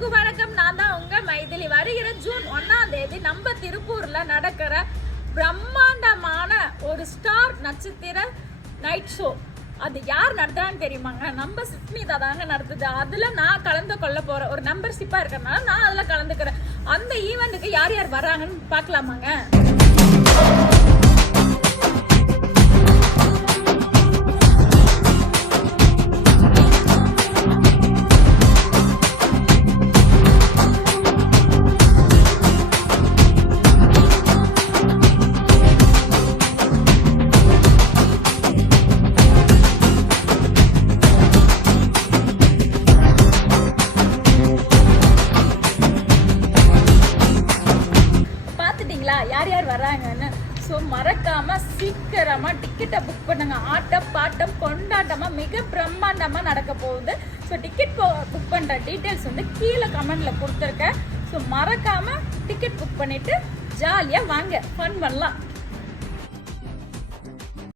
எல்லாத்துக்கும் வணக்கம். நான் தான் உங்க மைதிலி. வருகிற ஜூன் 1ஆம் தேதி நம்ம திருப்பூர்ல நடக்கிற பிரம்மாண்டமான ஒரு ஸ்டார் நட்சத்திர நைட் ஷோ. அது யார் நடத்துறான்னு தெரியுமாங்க? நம்ம சுஸ்மிதா தாங்க நடத்துது. அதுல நான் கலந்து கொள்ள போறேன். ஒரு மெம்பர்ஷிப்பா இருக்கறனால நான் அதுல கலந்துக்கிறேன். அந்த ஈவெண்ட்டுக்கு யார் யார் வர்றாங்கன்னு பார்க்கலாமாங்க? யார் யார் வராங்கன்னு. ஸோ மறக்காம சீக்கிரமா டிக்கெட்டை புக் பண்ணுங்க. ஆட்டம் பாட்டம் கொண்டாட்டமா மிக பிரம்மாண்டமா நடக்க போகுது. ஸோ டிக்கெட் புக் பண்ற டீட்டெயில்ஸ் வந்து கீழே கமெண்ட்ல கொடுத்துருக்கேன். ஸோ மறக்காம டிக்கெட் புக் பண்ணிட்டு ஜாலியா வாங்க, ஃபன் பண்ணலாம்.